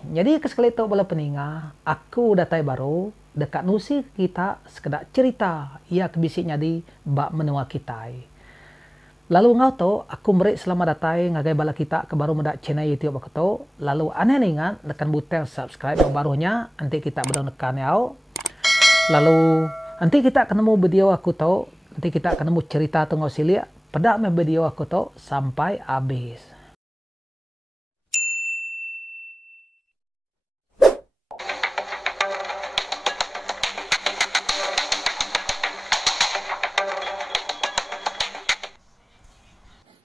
Jadi kesekali itu bala peninga, aku datai baru dekat nusi kita sekedar cerita ia kebisiknya di bak menua kita. Lalu ngau to aku merik selama datai ngagai bala kita ke baru mendak channel YouTube aku to. Lalu aneh ingat tekan butang subscribe barunya nanti kita bedang nekan yau. Lalu nanti kita ketemu video aku to, nanti kita ketemu cerita tengok silia pedak me video aku to sampai habis.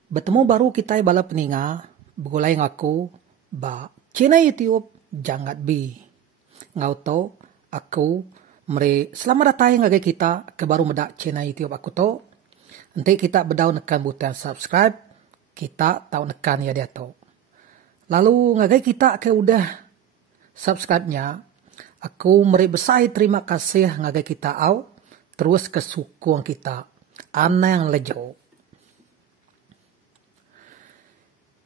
Bertemu baru kita bala peninga, begulai ngaku, ba channel YouTube jangat bi. Ngau to, aku meri selama datai ngagai kita ke baru medak channel YouTube aku to. Nanti kita bedau nekan butang subscribe, kita tahu nekan ya dia to. Lalu ngagai kita ke udah subscribe-nya, aku meri besai terima kasih ngagai kita au, terus ke sukung kita. Ana yang lejo.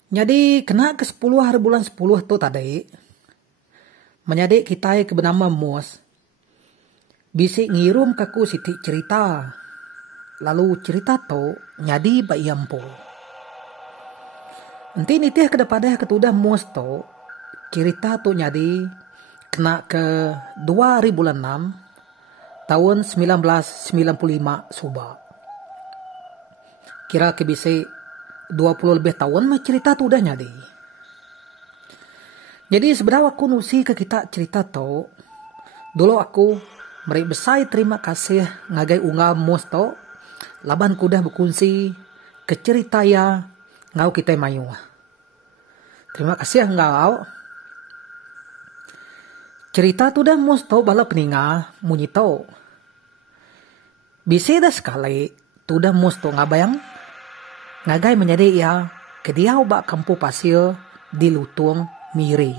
Jadi kena ke 10 hari bulan 10 tu tadi. Menjadi kita ke bernama Mus. Bisik ngirum kaku siti cerita. Lalu cerita tu nyadi ba iampu. Nanti nitih ke depan ketudah Mus tu. Cerita tu nyadi kena ke 2006 tahun 1995 Subak. Kira ke bisik 20 lebih tahun mah cerita tu udah nyadi. Jadi sebenarnya aku nusi ke kita cerita tu. Dulu aku meri besai terima kasih ngagai unga Mus tu. Laban kudah berkunci ke cerita ya ngau kita mayu. Terima kasih ngau. Cerita tu dah Mus tu bala peninga munyi tu. Bisa dah sekali tu dah Mus tu ngabayang. Ngagai menjadi ia ke dia ubak kampu pasir di Lutung Miri.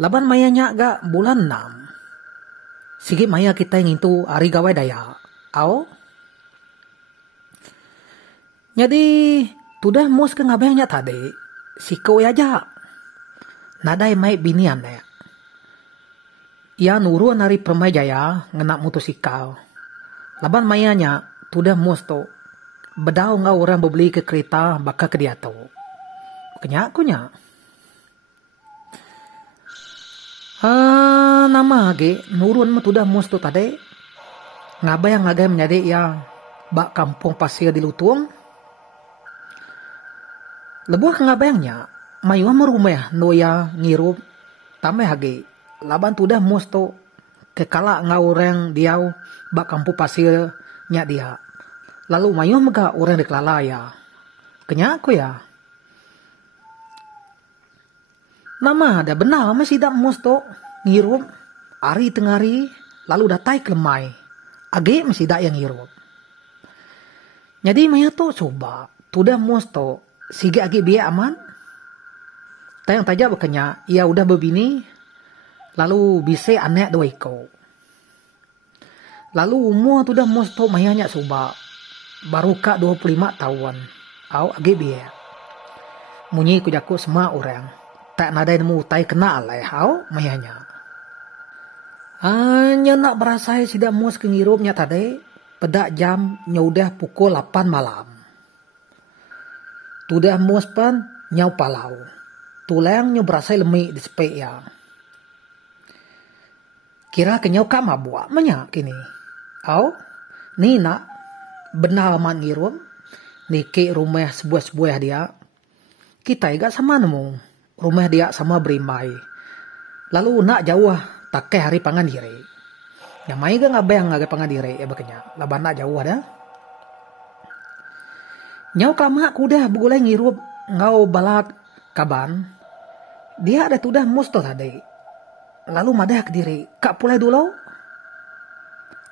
Laban mayanya agak bulan 6. Sikit maya kita ingin tu hari gawai daya. Au? Jadi tudah Mus ke ngabayangnya tadi. Sikau aja. Nadai mai binian ya. Ia nuruan dari permai jaya ngenak motosikal. Laban mayanya tudah Mus tu. Bedau ngau orang berbeli ke kereta bakal ke dia tu. Kenyakunya. Nama age nurun mu tudah Mus tu tadi. Ngabayang ngagai menjadi ya bak kampung pasir di Lutung. Lebuh ngabayangnya mayuah merumah noya ngirup tamai hage. Laban tudah Mus tu kekala ngau orang diau bak kampung pasir nya dia. Lalu mayuh mega orang deklala ya. Kenyaku ya. Nama ada benar masih dak Mus tu ngirup hari tengari lalu datai kelemai. Age masih dak yang ngirup. Jadi maya tu coba tu dah Mus tu sige age biaya aman. Tayang tajak bekenya ia udah berbini lalu bisa anak dua iko. Lalu umur tu dah Mus tu mayanya coba baru kak 25 tahun. Au age biaya. Munyi ku jaku semua orang. Tak nadai nemu utai kena alai au mayanya. Hanya nak berasai sidak Mus ke ngirupnya tadi. Pedak jam nyaudah pukul 8 malam. Tudah Mus pun nyau palau. Tulang nyau berasai lemik di sepek ya. Kira kenyau kak mabuk. Manya kini. Au ni nak benar man ngirum. Niki rumah sebuah-sebuah dia. Kita juga sama nemu. Rumah dia sama berimai. Lalu nak jauh takai hari pangan diri. Yang mai ga ngabayang ngagai pangan diri ya bakanya. Laban nak jauh dah. Nyau kama kudah begulai ngirup ngau balak kaban. Dia ada tudah Mus tu tadi. Lalu madah ke diri. Kak pulai dulu.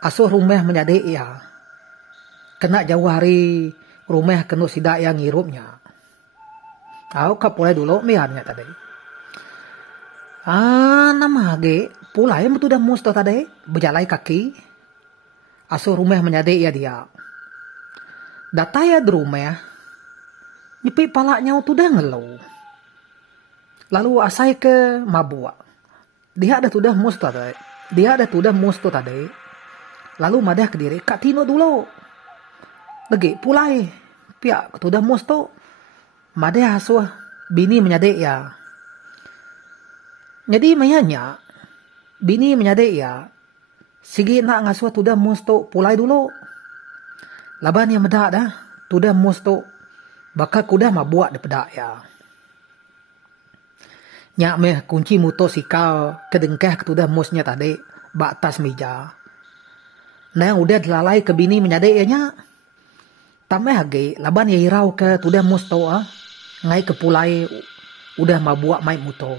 Asuh rumah menjadi ia. Kena jauh hari rumah kena sidak yang ngirupnya. Au kap pulai dulu miarnya tadi. Nama ge pulai betul dah Mus tu tadi berjalai kaki. Asuh rumah menjadi ia dia. Dataya di rumah. Nyepi palaknya tu dah ngelau. Lalu asai ke mabua. Dia ada tudah mus tadi. Dia ada tudah mus tadi. Lalu madah ke diri kak tino dulu. Lagi pulai. Pihak tudah mus tu. Madah asuh bini menyadek ya. Jadi mayanya bini menyadek ya. Sigi nak ngasuh tudah mus tu pulai dulu. Laban yang medak dah. Tudah mus tu bakal kuda mabuak di pedak ya. Nyak meh kunci motosikal kedengkeh ketudah musnya tadi bak atas meja. Nah yang udah dilalai ke bini menyadek ya nyak. Tameh lagi laban ya irau ke tudah mus tu ngai ke pulai udah mabuak mai moto.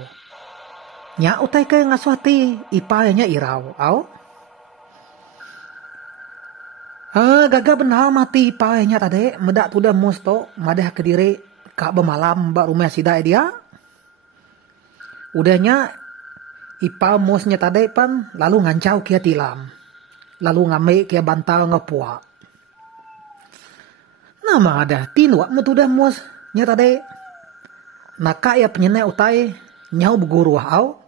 Nyak utai ke ngasuh hati ipa ya nyak irau. Gagal benar mati ipa ya nyak tadi medak tudah mus tu madah ke diri kak bermalam bak rumah sidai dia. Udahnya ipa musnya tadi pan lalu ngancau kia tilam. Lalu ngambil kia bantal ngepuak. Nama ada tinuak mutudah musnya tadi. Naka ya penyenek utai nyau beguru au.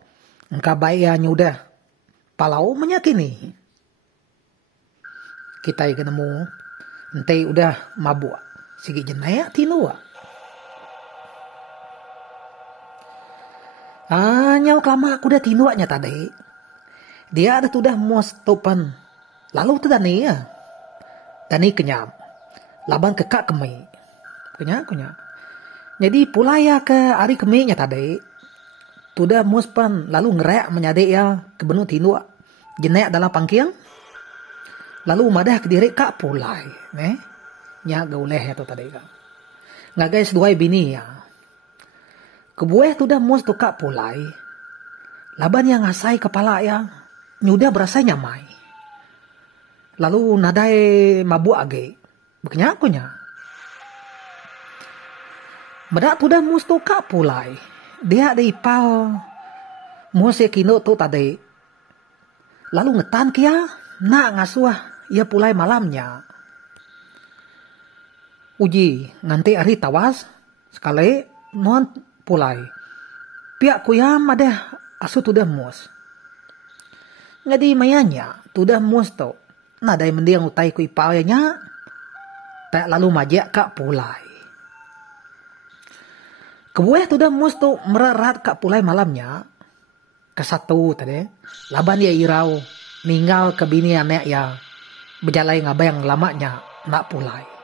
Engka baik ya nyudah palau menyakini. Kita yang nemu ente udah mabuk. Sigi jenayak tinuak. Nyau kelama aku udah tinuaknya tadi. Dia ada tudah mus topan. Lalu tu dani ya. Dani kenyam. Laban kekak kemi. Kenyak. Jadi pulai ya ke hari keminya tadi. Tudah mus pan. Lalu ngereak menyadek ya ke benu tinuak. Jenek dalam pangkiang. Lalu madah ke diri kak pulai. Nyak gauleh ya tu tadi kak. Nggak guys dua bini ya. Kebueh tu dah mus tu kak pulai. Laban yang ngasai kepala ya. Nyudah berasa nyamai. Lalu nadai mabuk age. Bekenyakunya. Medak tu dah mus tu kak pulai. Dia ada ipal. Mus ya kino tu tadi. Lalu ngetan kia. Nak ngasuh. Ya pulai malamnya. Uji. Nanti hari tawas. Sekali. Non pulai. Pihak kuyam ada asu tudah mus. Ngadi mayanya tudah mus tu. Nadai mendiang utai ku ipawanya. Tak lalu majak kak pulai. Kebueh tudah mus tu mererat kak pulai malamnya. Kesatu tadi. Laban ya irau. Ninggal ke bini anak ya. Berjalai ngabayang lamanya nak pulai.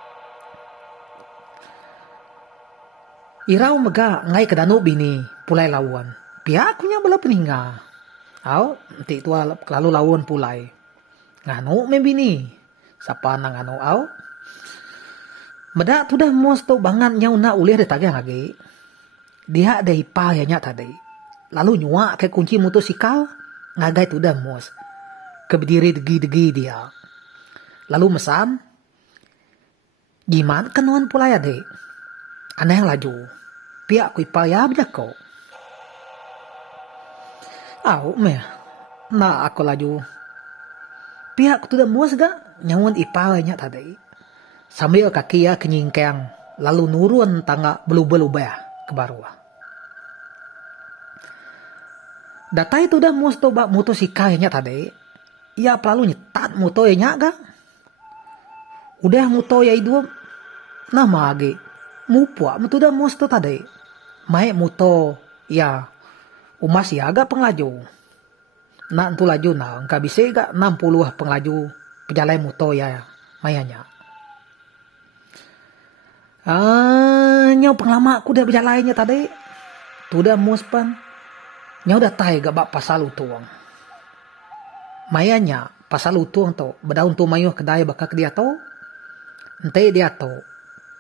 Irau mega ngai ke danau bini pulai lawan. Pihak akunya bela peninggal. Nanti tu lalu lawan pulai. Nganu me bini. Siapa nang nganu Medak tu dah mus tu bangan nyau nak ulih de tagah lagi. Dia ada ipa ya nyak tadi. Lalu nyuak ke kunci motosikal ngagai tu dah mus. Keberdiri degi-degi dia. Lalu mesan. Gimana kenuan pulai adik? Aneh yang laju. Pihak ku ipaya berjako. Nah aku laju. Pihak ku tidak muas gak. Nyawon ipaya tadi. Sambil kaki ya kenyingkang. Lalu nurun tangga belubah-lubah ke bawah. Datai tu dah muas tu bak motosikanya tadi. Ya pelalu nyetat moto ya nyak gak. Udah moto ya itu. Nama lagi. Mupuak mutu dah mus tu tadi. Mai muto ya umas ya agak penglaju. Nak tu laju na engkau bisa agak 60 penglaju pejalai muto ya mayanya. Nyau penglama aku dah berjalainya tadi. Tu dah mus pan. Nyau dah tai gak bak pasal utuang. Mayanya pasal utuang tu berdaun tu mayuh kedai bakal ke dia tu. Ente dia tu.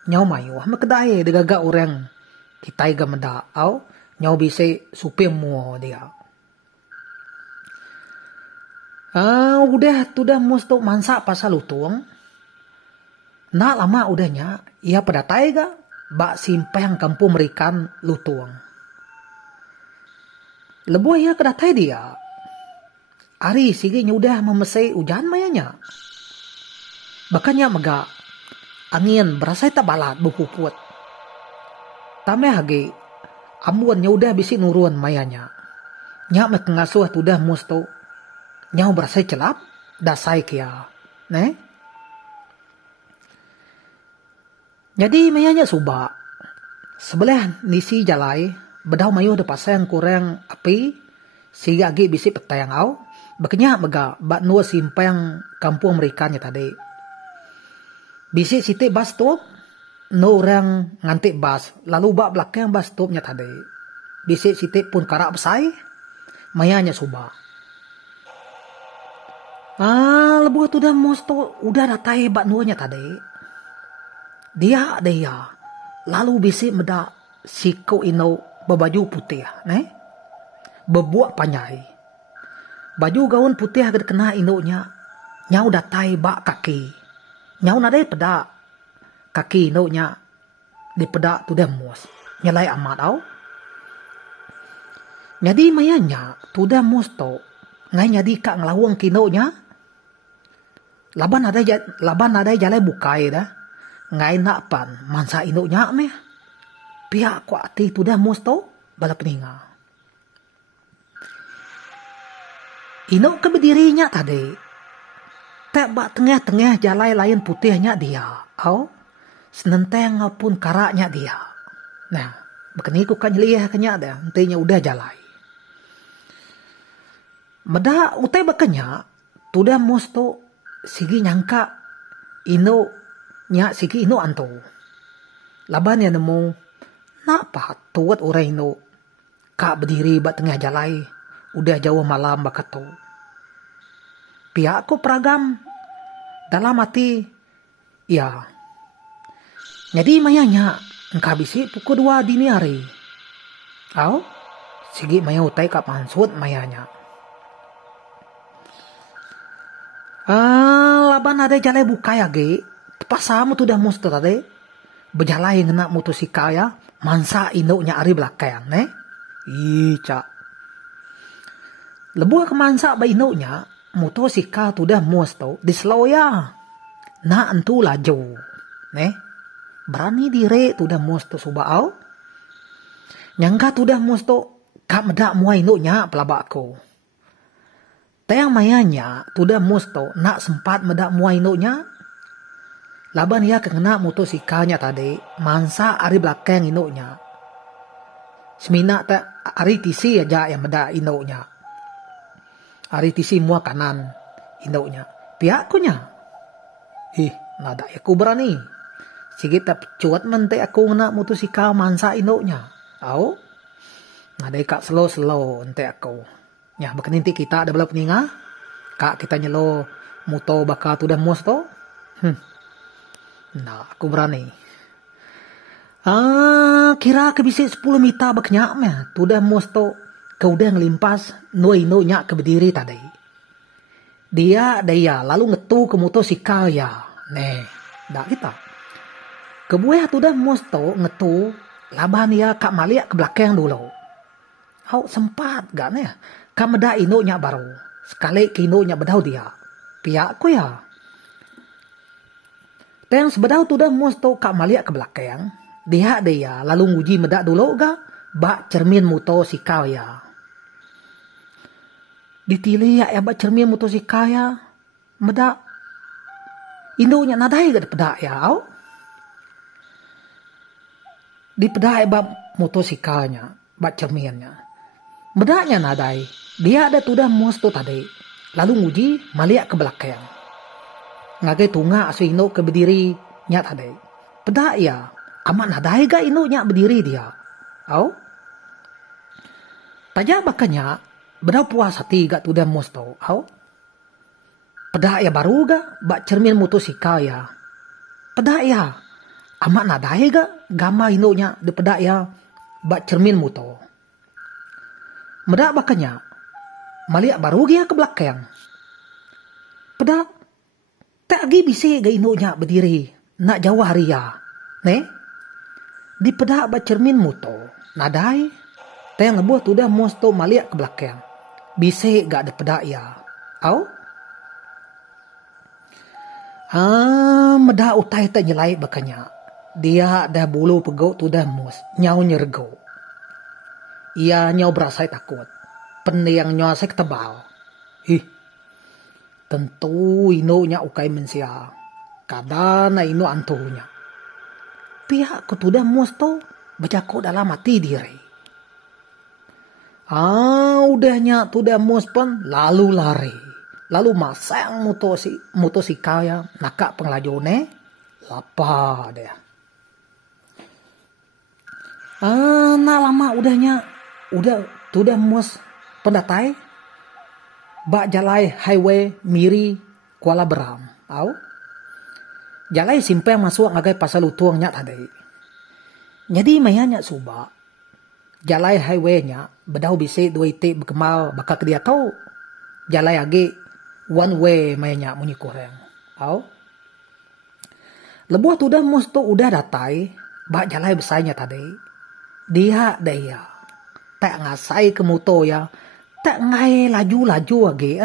Nyau mayu kedai degagak orang kita iga meda nyau bisa supir mua dia. Udah tu dah mustu mansa pasal utuang. Nak lama udahnya ia pada taiga bak simpang kampung merikan lutuang. Lebuh ia kedatai dia. Ari siginya udah memesai hujan mayanya. Bakannya megak. Angin berasa tak balat berpuput. Tambah lagi amuan nya udah bisi nuruan mayanya. Nya me ngasuh tudah musto. Nya berasa celap dasai kia. Ne? Jadi mayanya suba. Sebelah nisi jalai bedaw mayo de pasang kurang api siga agi bisi petayang au. Baknya mega bak nua simpang kampung mereka nya tadi. Bisi siti bus stop no orang ngantik bas lalu bak belakang bus stopnya tadi. Bisi siti pun karak besai mayanya suba. Lebuh tu dah mosto udah datai bak nuanya tadi. Dia lalu bisi meda siko ino berbaju putih, ne? Bebuak panyai. Baju gaun putih agak kena inonya. Nyau datai bak kaki. Nyau nadai peda kaki inonya di peda tu dah mos. Nyalai amat au. Jadi mayanya tu dah mosto ngai nyadi kak ngelawang kinonya. Laban ada jalai bukai dah. Ngai nak pan mansa inonya meh. Pihak kuati tu dah mosto bala peninga. Ino kebedirinya tadi. Tebak tengah-tengah jalai lain putihnya dia. Au. Senenteng pun karaknya dia. Nah, begini ku kan liah kenya dah. Nantinya udah jalai. Meda utai bakanya. Tu dah mosto sigi nyangka ino nya sigi ino anto. Laban ya nemu napa tuat orang ino kak berdiri bat tengah jalai udah jauh malam bakato. Pihakku peragam dalam hati ya. Jadi mayanya engkau bisi pukul 2 dini hari. Au sigi maya utai kak mansut mayanya. Laban ada jalai buka ya ge. Pasamu tu dah musto tadi. Berjalai ngena motosikal ya. Mansa induknya ari belakang ne. Ica. Lebuh ke mansa ba induknya. Motosikal tu dah musto. Di slow ya. Na entu laju. Ne. Berani dire tu dah musto subau. Nyangka tu dah musto. Kak medak muai induknya pelabakku. Tayang mayanya tu dah musto nak sempat medak muai induknya. Laban ia kena motosikalnya tadi. Mansa ari belakang induknya. Semina tak ari tisi aja yang medak induknya. Ari tisi mua kanan induknya. Pihakkunya. Nada aku berani. Sikit tak cuat mentek aku kena motosikal mansa induknya. Au. Nada kak slow entek aku. Ya berkeninti kita ada bala peninga. Kak kita nyelo moto bakal tu dah musto. Nah, aku berani. Kira ke bisi 10 meter baknya meh. Tu dah musto kau dah ngelimpas no-nya ke berdiri tadi. Dia lalu ngetu ke motosikal ya. Dah kita. Kebuah tu dah musto ngetu laban dia kak maliak ke belakang dulu. Hau sempat gak nih. Kak meda inonya baru. Sekali ke inonya bedau dia. Pihakku ya. Teng sebedau tu dah musto kak maliak ke belakang. Dia lalu nguji medak dulu ga. Bak cermin motosikal ya. Ditili ya bak cermin motosikal ya. Medak. Inonya nadai gak pedak ya. Au. Di pedak bak motosikalnya. Bak cerminnya. Medaknya nadai. Dia ada tu dah musto tadi. Lalu nguji maliak ke belakang. Ngagai tunga asu ino ke berdiri nya tadi. Pedak ya. Amat nadai ga ino nya berdiri dia. Au. Tajak bakanya. Bedau puas hati ga tu dah musto. Au. Pedak ya baru ga. Bak cermin motosikal ya. Pedak ya. Amat nadai ga. Gambar ino nya de pedak ya. Bak cermin moto. Medak bakanya. Maliak baru dia ke belakang. Pedak. Tak lagi bisi ga inonya berdiri. Nak jauh hari ya. Ne? Di pedak bak cermin moto. Nadai. Tayang lebuh tu dah mosto maliak ke belakang. Bisi ga ada pedak ya. Au? Medak utai tak nyelai bakanya. Dia dah bulu pegau tu dah mos. Nyau nyergo. Ia nyaw berasa takut. Pendiang nyaw saya ketebal. Tentu ino nya ukai mensia. Kadana ino antunya. Pihak ketudah mus to berjaku dalam hati diri. Udahnya tudah mus pun lalu lari. Lalu masang motosikal nakak pengelajone lapa dia. Nah lama udah mus pendatai bak jalai highway miri Kuala Beram. Jalai simpang masuk ngagai pasal utuangnya tadi. Jadi mayanya subak. Jalai highway-nya bedau bisi dua itik berkemal bakal ke dia tahu. Jalai agi one way mayanya munyi kurang. Lebuah tu dah mus tu udah datai bak jalai besarnya tadi. Dia daya. Tak ngasai ke motor ya. Tak ngai laju-laju agi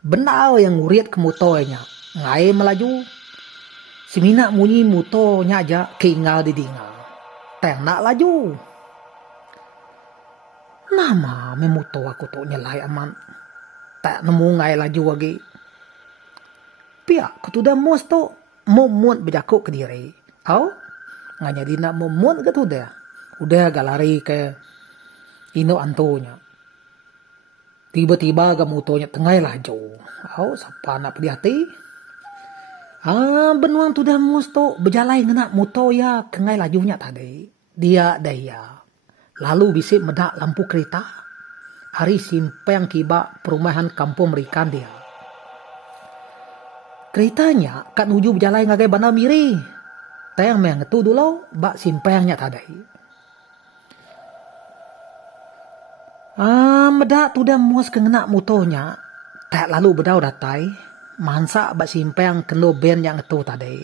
Benar yang nguriat ke motornya. Ngai melaju. Semina munyi motornya aja keingal didingal. Tak nak laju. Nama memoto aku tu nyelai aman. Tak nemu ngai laju lagi. Pihak ketudah mus tu momot berjakuk ke diri. Nganya dina momot ke tu dia. Udah agak lari ke ino antunya. Tiba-tiba agak motonya tengah laju. Siapa nak pedih hati? Benuang tu dah mus tu berjalai ngena motor ya kengai lajunya tadi. Dia daya. Lalu bisik medak lampu kereta. Hari simpang kibak perumahan kampung Merikan dia. Keretanya kat nuju berjalai ngagai bandar miri. Tayang mengetu dulu bak simpangnya tadi. Medak tu dah mus kengena motornya. Tak lalu bedau datai. Mansa bak simpang kena ben yang itu tadi.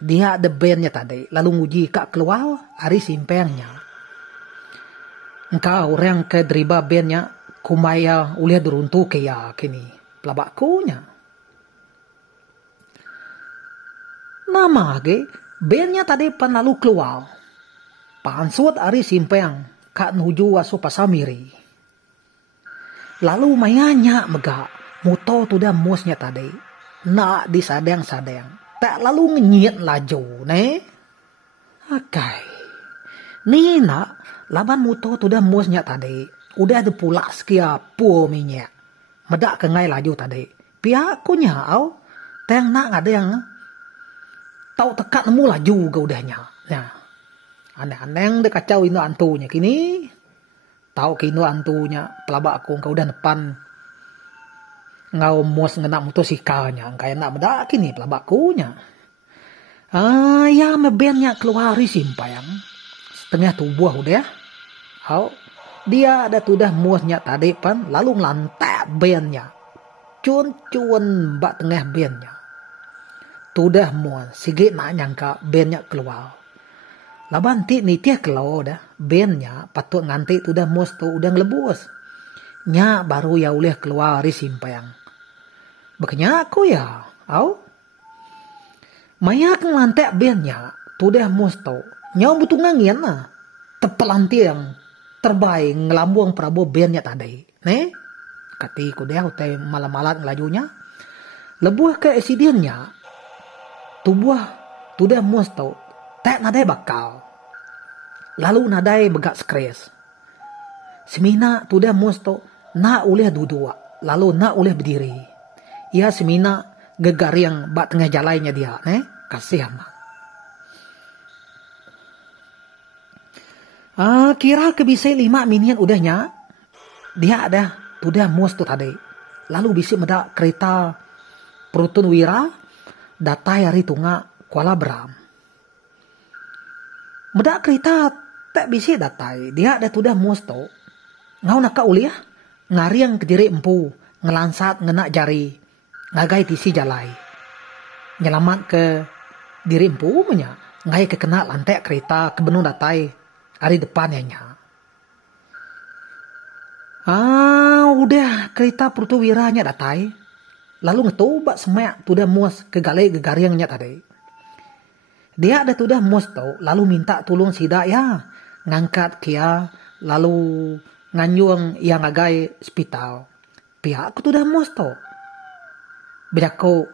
Dia ada bennya tadi. Lalu nguji kak keluar hari simpangnya. Engkau orang ke deriba bennya kumaya uliah duruntu ke ya kini. Pelabakunya. Nama ge bennya tadi pan lalu keluar. Pansut hari simpang kak nuju waso pasamiri. Lalu mayanya megak. Motor tu dah musnya tadi. Nak disadang-sadang. Tak lalu ngenyit laju. Ni nak. Laban motor tu dah musnya tadi. Udah ada pula sekia pu minyak. Medak ke ngai laju tadi. Pihak kunya teng nak ada yang tahu tekat nemu laju ke udahnya. Aneh-aneh dia kacau ino antunya kini. Tahu ke ino antunya. Pelabak aku kau udah depan. Ngau mus ngenak motosikalnya. Kaya nak medak kini pelabak kunya. Ya mebennya keluar dari simpayang. Setengah tubuh udah. Dia ada tudah musnya tadi pan. Lalu ngelantak bennya. Cun-cun bak tengah bennya. Tudah mus. Sigit nak nyangka bennya keluar. Laban ni tiah keluar dah. Bennya patut nganti tudah mus tu udah ngelebus. Nya baru ya uleh keluar dari simpayang. Bekenya aku ya. Maya ngelantak bennya. Tudah mus tu. Nyaw butuh ngangin lah. Tepelanti yang terbaik ngelambung Prabowo bennya tadi. Kati ku dia utai malam-malam ngelajunya. Lebuah ke esidiannya. Tudah mus tu. Tak nadai bakal. Lalu nadai begak skres. Semina tudah mus tu. Nak uleh duduk. Lalu nak uleh berdiri. Ia semina gegar yang bak tengah jalannya dia. Kasihan lah. Kira kebisai 5 minian udahnya. Dia ada tudah mus tu tadi. Lalu bisik medak kereta Perutun Wira. Datai hari tunga Kuala Beram. Medak kereta tak bisik datai. Dia ada tudah mus tu. Ngau nak uliah. Ngariang ke diri empu. Ngelansat ngenak jari. Ngagai tisi jalai. Nyelamat ke diri empu punya. Ngai ke kena lantek kereta ke benung datai. Hari depannya. Udah kereta Perutun Wiranya datai. Lalu ngetobak semak tudah mus ke galai gegariangnya tadi. Dia ada tudah mus tu. Lalu minta tolong sidak ya. Ngangkat kia lalu nganyuang yang agai hospital. Pihak aku tu dah mosto. Bila ko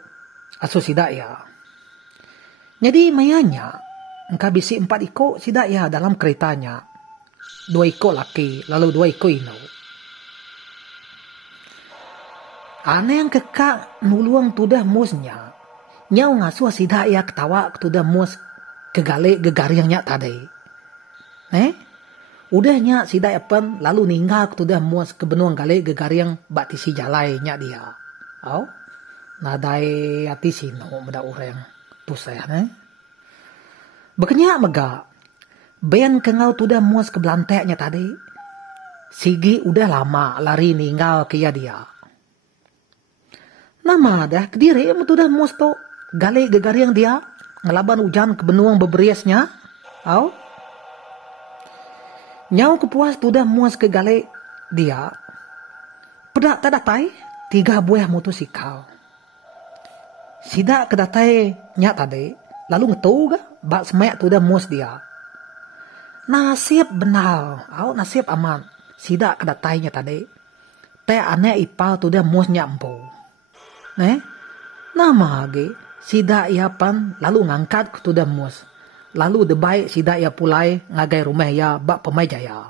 aso sidak ya. Jadi mayanya engkau bisi 4 iko sidak ya dalam keretanya. 2 iko laki lalu 2 iko ino. Aneh yang kekak nuluang tu dah musnya. Nyau ngasuh sidak ya ketawa tu dah mus kegale gegariangnya tadi. Udahnya sidak apan lalu ninggal tu dah mus ke benuang gale gegariang bak tisi jalai nya dia. Nadai ati sino meda urang tu saya Bekenya mega. Ben kengau tu dah mus ke belanteknya tadi. Sigi udah lama lari ninggal ke dia. Nama dah kediri tu dah mus tu gale gegariang dia ngelaban hujan ke benuang beberiasnya. Nyau kepuas tu dah muas ke gale dia. Pedak tak datai 3 buah motosikal. Sidak kedatai nya tadi. Lalu ngetau ga bak semak tu dah muas dia. Nasib benar. Nasib aman. Sidak kedatai nya tadi. Te aneh ipal tu dah muas nya empo. Nama ge. Sidak iapan lalu ngangkat ke tu dah muas. Lalu debai sidak ya pulai ngagai rumah ya bak pemai jaya.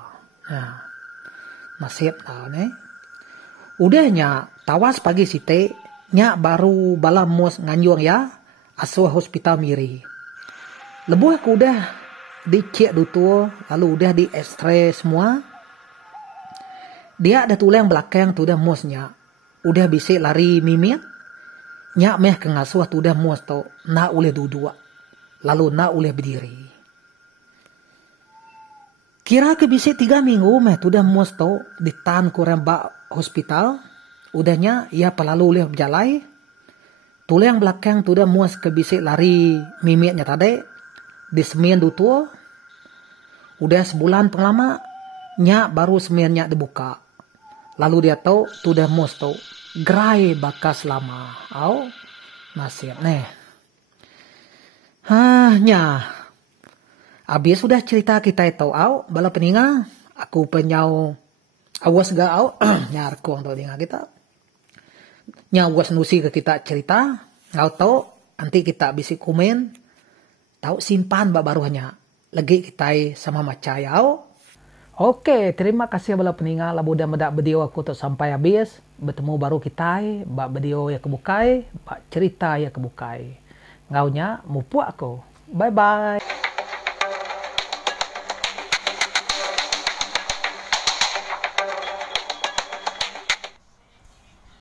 Nasib Udahnya tawas pagi site nya baru bala mus nganyuang ya asuh hospital miri. Lebuh aku udah dicek dutu lalu udah di x-ray semua. Dia ada tulang belakang tu dah musnya. Udah bisa lari mimit. Nya meh ke ngasuh tu dah mus tu na oleh duduk. Lalu nak boleh berdiri. Kira ke bisi 3 minggu meh tu dah mus tu ditan kurang bak hospital. Udahnya ia pelalu boleh berjalai. Tulang belakang tu dah mus ke bisi lari mimitnya tadi. Di semen dutu. Udah sebulan penglama. Nya baru semennya dibuka. Lalu dia tahu tu dah mus tu gerai bakas lama. Nasib nya. Habis sudah cerita kita itu bala peninga aku penyau awas ga nyar kuang tu tinga kita. Nya awas nusi ke kita cerita ngau tahu nanti kita bisi komen tahu simpan baruhnya lagi kita sama macaya. Oke, terima kasih bala peninga labu dah medak video aku tu sampai habis. Bertemu baru kita bak video ya kebukai, bak cerita ya kebukai. Ngaunya mupu aku. Bye-bye.